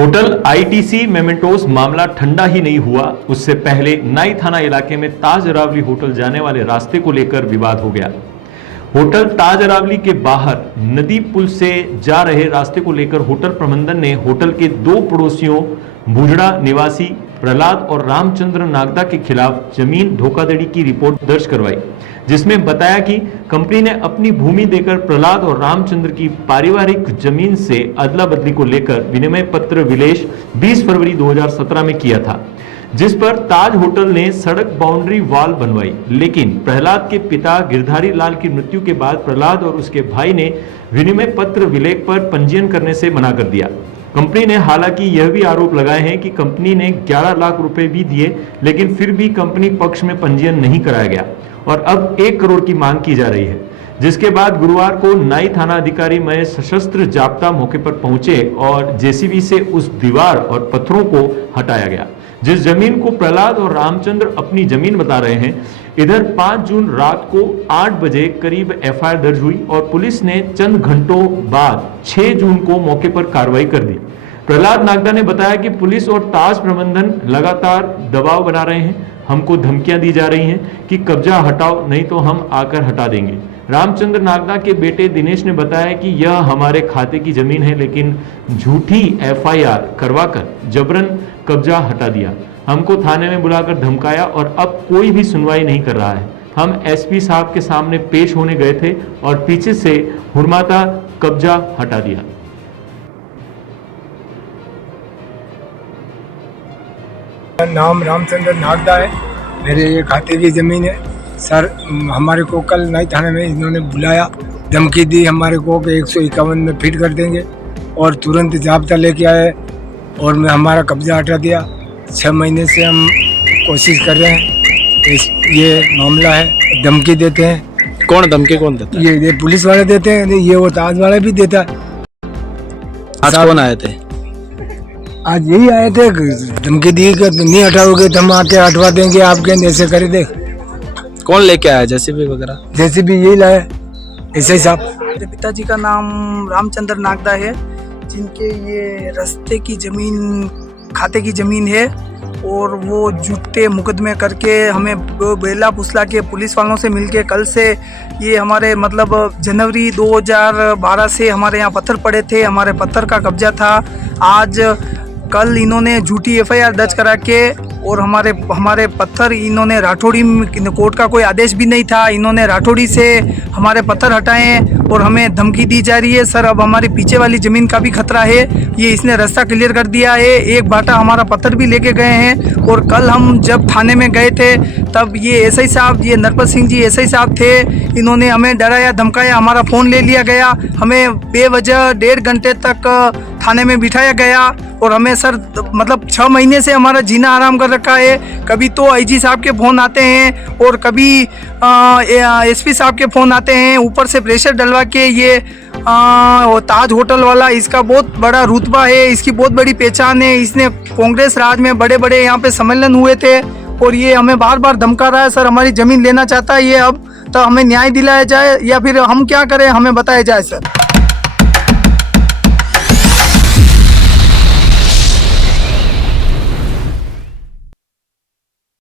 Hotel ITC mementos मामला ठंडा ही नहीं हुआ, उससे पहले नाई थाना इलाके में ताज अरावली होटल जाने वाले रास्ते को लेकर विवाद हो गया। होटल ताज अरावली के बाहर नदी पुल से जा रहे रास्ते को लेकर होटल प्रबंधन ने होटल के दो पड़ोसियों बुजड़ा निवासी प्रहलाद और रामचंद्र नागदा के खिलाफ जमीन धोखाधड़ी की रिपोर्ट दर्ज करवाई, जिसमें बताया कि कंपनी ने अपनी भूमि देकर प्रहलाद और रामचंद्र की पारिवारिक जमीन से अदला बदली को लेकर विनिमय पत्र विलेश 20 फरवरी 2017 में किया था, जिस पर ताज होटल ने सड़क बाउंड्री वॉल बनवाई। लेकिन प्रहलाद के पिता गिरधारी लाल की मृत्यु के बाद प्रहलाद और उसके भाई ने विनिमय पत्र विलेख पर पंजीयन करने से मना कर दिया। कंपनी ने हालांकि यह भी आरोप लगाए हैं कि कंपनी ने 11 लाख रुपए भी दिए, लेकिन फिर भी कंपनी पक्ष में पंजीयन नहीं कराया गया और अब 1 करोड़ की मांग की जा रही है। जिसके बाद गुरुवार को नाई थाना अधिकारी महेश सशस्त्र जाप्ता मौके पर पहुंचे और जेसीबी से उस दीवार और पत्थरों को हटाया गया, जिस जमीन को प्रहलाद और रामचंद्र अपनी जमीन बता रहे हैं। इधर 5 जून रात को 8 बजे करीब एफआईआर दर्ज हुई और पुलिस ने चंद घंटों बाद 6 जून को मौके पर कार्रवाई कर दी। प्रहलाद नागदा ने बताया कि पुलिस और ताज प्रबंधन लगातार दबाव बना रहे हैं, हमको धमकियां दी जा रही हैं कि कब्जा हटाओ नहीं तो हम आकर हटा देंगे। रामचंद्र नागदा के बेटे दिनेश ने बताया कि यह हमारे खाते की जमीन है, लेकिन झूठी एफआईआर करवाकर जबरन कब्जा हटा दिया, हमको थाने में बुलाकर धमकाया और अब कोई भी सुनवाई नहीं कर रहा है। हम एसपी साहब के सामने पेश होने गए थे और पीछे से हुरमाता कब्जा हटा दिया। नाम रामचंद्र नागदा है, मेरे ये खाते की ज़मीन है। सर हमारे को कल नई थाने में इन्होंने बुलाया, धमकी दी हमारे को कि 151 में फिट कर देंगे और तुरंत जाब्ता लेके आए और मैं हमारा कब्जा हटा दिया। 6 महीने से हम कोशिश कर रहे हैं, ये मामला है। धमकी देते हैं। कौन धमकी कौन देता है? ये पुलिस वाले देते हैं, ये वो ताज वाला भी देता है। आज कौन आए थे? आज यही आए थे, धमकी दी कि नहीं हटाओगे तो हम आके हटवा देंगे आपके, ऐसे कर दे। कौन लेके आया? जेसीबी वगैरह? जेसीबी यही लाया, ऐसे ही साहब। मेरे पिताजी का नाम रामचंद्र नागदा है, जिनके ये रास्ते की जमीन खाते की जमीन है और वो झूठे मुकदमे करके हमें बेला पुसला के पुलिस वालों से मिलके कल से ये हमारे मतलब जनवरी 2012 से हमारे यहाँ पत्थर पड़े थे, हमारे पत्थर का कब्जा था। आज कल इन्होंने झूठी एफआईआर दर्ज करा के और हमारे पत्थर इन्होंने राठौड़ी, कोर्ट का कोई आदेश भी नहीं था, इन्होंने राठौड़ी से हमारे पत्थर हटाए और हमें धमकी दी जा रही है। सर अब हमारी पीछे वाली ज़मीन का भी खतरा है, ये इसने रास्ता क्लियर कर दिया है। एक बाटा हमारा पत्थर भी लेके गए हैं और कल हम जब थाने में गए थे तब ये एसआई साहब, ये नरपत सिंह जी एसआई साहब थे, इन्होंने हमें डराया धमकाया, हमारा फ़ोन ले लिया गया, हमें बेवजह 1.5 घंटे तक थाने में बिठाया गया और हमें सर मतलब 6 महीने से हमारा जीना आराम कर रखा है। कभी तो आईजी साहब के फ़ोन आते हैं और कभी एसपी साहब के फ़ोन आते हैं, ऊपर से प्रेशर डलवा के ये ताज होटल वाला, इसका बहुत बड़ा रुतबा है, इसकी बहुत बड़ी पहचान है, इसने कांग्रेस राज में बड़े बड़े यहाँ पे सम्मेलन हुए थे और ये हमें बार बार धमका रहा है। सर हमारी ज़मीन लेना चाहता है ये, अब तो हमें न्याय दिलाया जाए या फिर हम क्या करें, हमें बताया जाए सर।